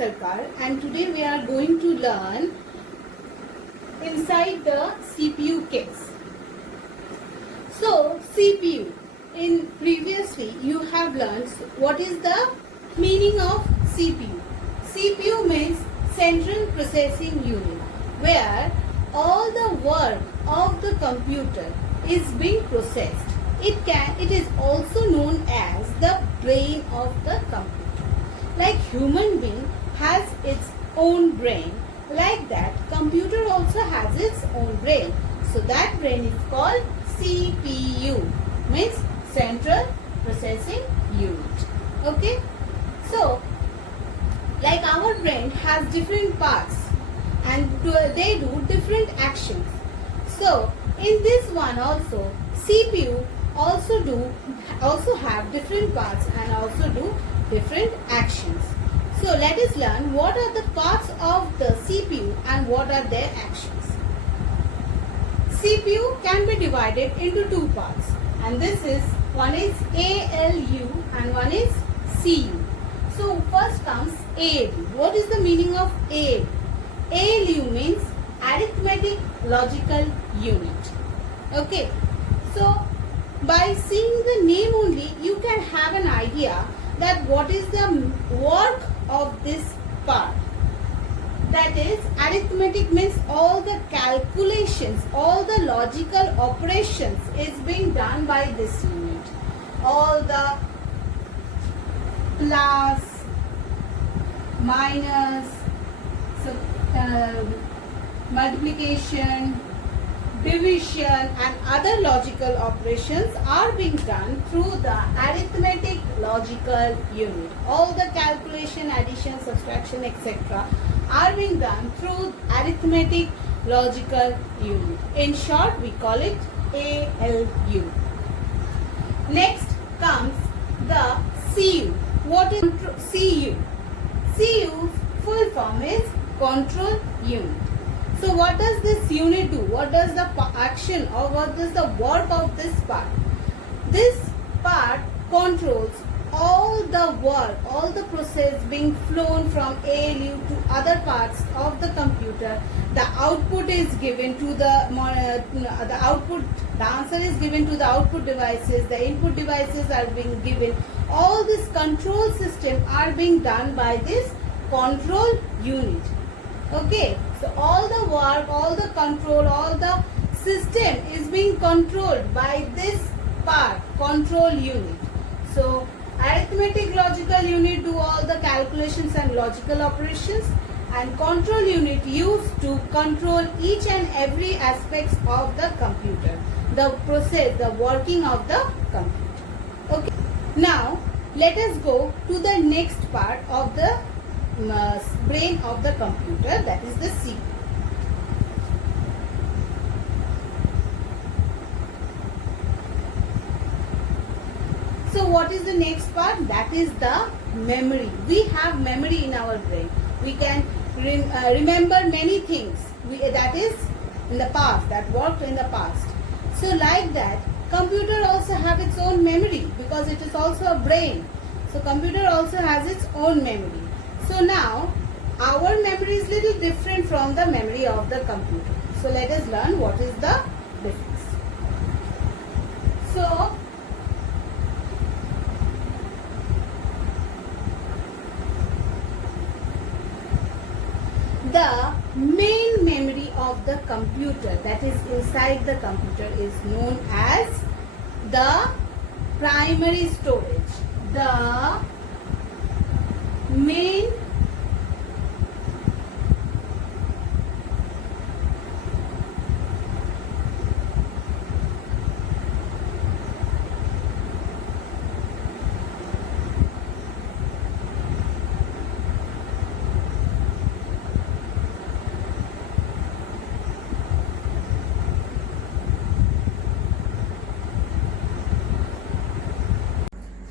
Sarkar, and today we are going to learn inside the CPU case. So CPU, in previously you have learned what is the meaning of CPU. CPU means Central Processing Unit, where all the work of the computer is being processed. It is also known as the brain of the computer. Like human being has its own brain, like that computer also has its own brain. So that brain is called CPU, means Central Processing Unit. Okay, so like our brain has different parts and they do different actions. So in this one also CPU also have different parts and also do different actions. So let us learn what are the parts of the CPU and what are their actions. CPU can be divided into two parts, and this is one is ALU and one is CU. So first comes ALU. What is the meaning of ALU? ALU means arithmetic logical unit. Okay, so by seeing the name only you can have an idea that what is the work of this part. That is, arithmetic means all the calculations, all the logical operations is being done by this unit. All the plus, minus, multiplication, division and other logical operations are being done through the arithmetic logical unit. All the calculation, addition, subtraction, etc. are being done through arithmetic logical unit. In short, we call it ALU. Next comes the CU. What is CU? CU's full form is control unit. So what does this unit do? What does the action or what is the work of this part? This part controls all the work, all the process being flown from ALU to other parts of the computer. The output is given to the answer is given to the output devices. The input devices are being given. All this control system are being done by this control unit. Okay, so all the work, all the control, all the system is being controlled by this part, control unit. So arithmetic logical unit do all the calculations and logical operations, and control unit used to control each and every aspects of the computer, the process, the working of the computer. Okay, now let us go to the next part of the brain of the computer, that is the CPU. So what is the next part? That is the memory. We have memory in our brain. We can remember many things that is in the past, that worked in the past. So like that, computer also have its own memory because it is also a brain. So computer also has its own memory. So now our memory is little different from the memory of the computer. So let us learn what is the difference. So the main memory of the computer, that is inside the computer, is known as the primary storage. The main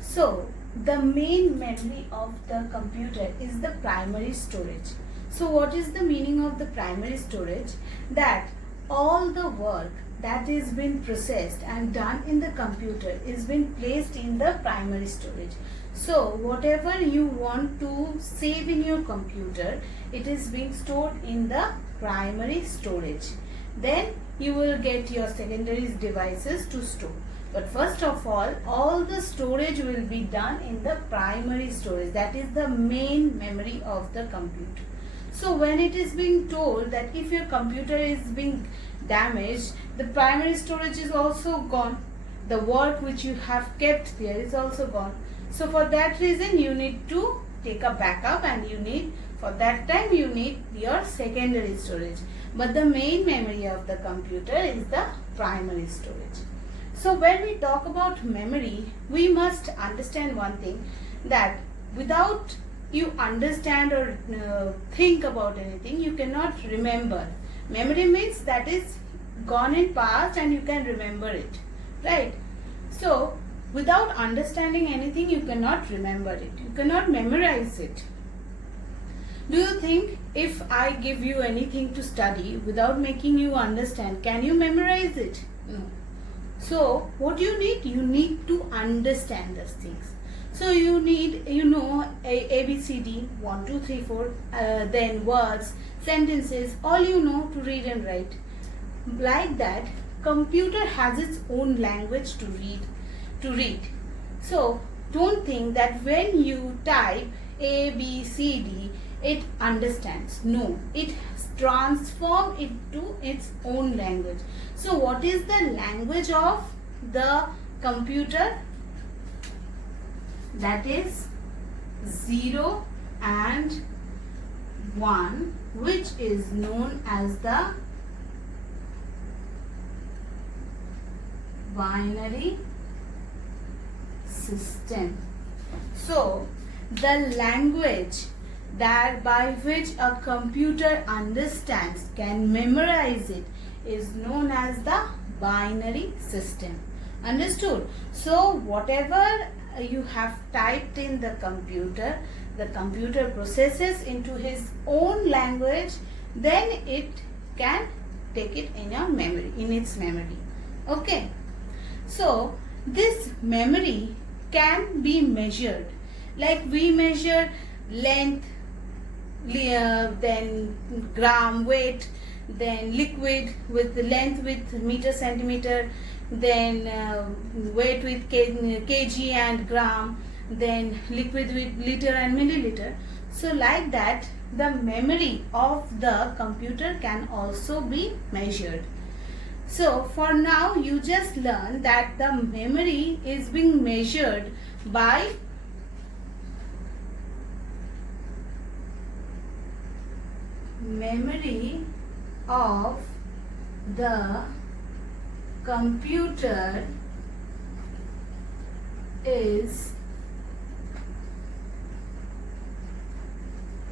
So the main memory of the computer is the primary storage. So what is the meaning of the primary storage? That all the work, that is been processed and done in the computer is been placed in the primary storage. So whatever you want to save in your computer, it is being stored in the primary storage. Then you will get your secondary devices to store. But first of all the storage will be done in the primary storage. That is the main memory of the computer. So when it is being told that if your computer is being damaged, the primary storage is also gone. The work which you have kept there is also gone. So for that reason you need to take a backup, and for that time you need your secondary storage. But the main memory of the computer is the primary storage. So when we talk about memory, we must understand one thing, that without you understand or think about anything, you cannot remember. Memory means that is gone in past and you can remember it, right? So without understanding anything, you cannot remember it, you cannot memorize it. Do you think if I give you anything to study without making you understand, can you memorize it? No. So what you need to understand these things. So you need, ABCD 1 2 3 4, then words, sentences, all to read and write. Like that, computer has its own language to read. So don't think that when you type ABCD it understands. No, it transforms it to its own language. So what is the language of the computer? That is 0 and 1, which is known as the binary system. So the language that by which a computer understands, can memorize it, is known as the binary system. Understood? So whatever you have typed in the computer processes into his own language, then it can take it in your memory, in its memory. Okay. So this memory can be measured, like we measure length, then gram, weight, then liquid with length with meter, centimeter, then weight with kg and gram, then liquid with liter and milliliter. So like that, the memory of the computer can also be measured. So for now you just learn that the memory is being measured by memory of the computer is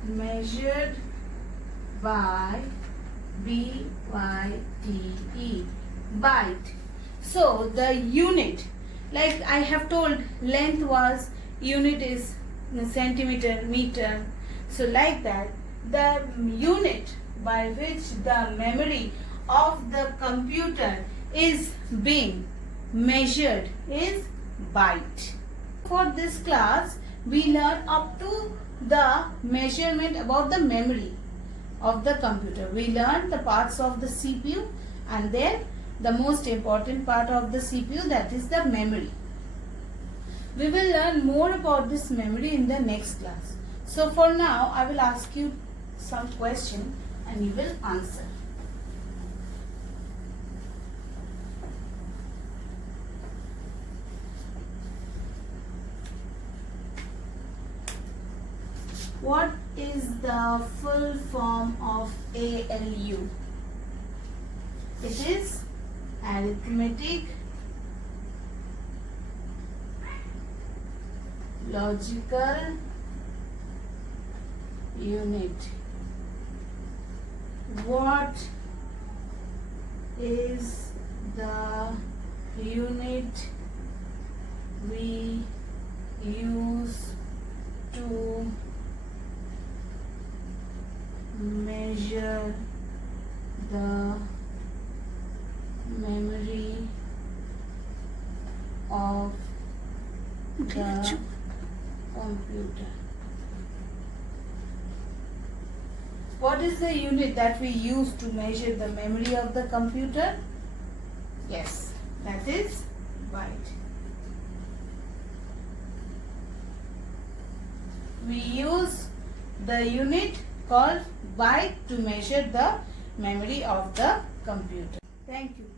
measured by BYTE, byte. So the unit, like I have told, length was, unit is centimeter, meter. So like that, the unit by which the memory of the computer is being measured is byte. For this class, we learn up to the measurement about the memory of the computer. We learn the parts of the CPU, and then the most important part of the CPU, that is the memory. We will learn more about this memory in the next class. So for now, I will ask you some question and you will answer. What is the full form of ALU? It is arithmetic logical unit. What is the unit we use to measure the memory the computer. What is the unit that we use to measure the memory of the computer? Yes, that is byte. We use the unit called byte to measure the memory of the computer. Thank you.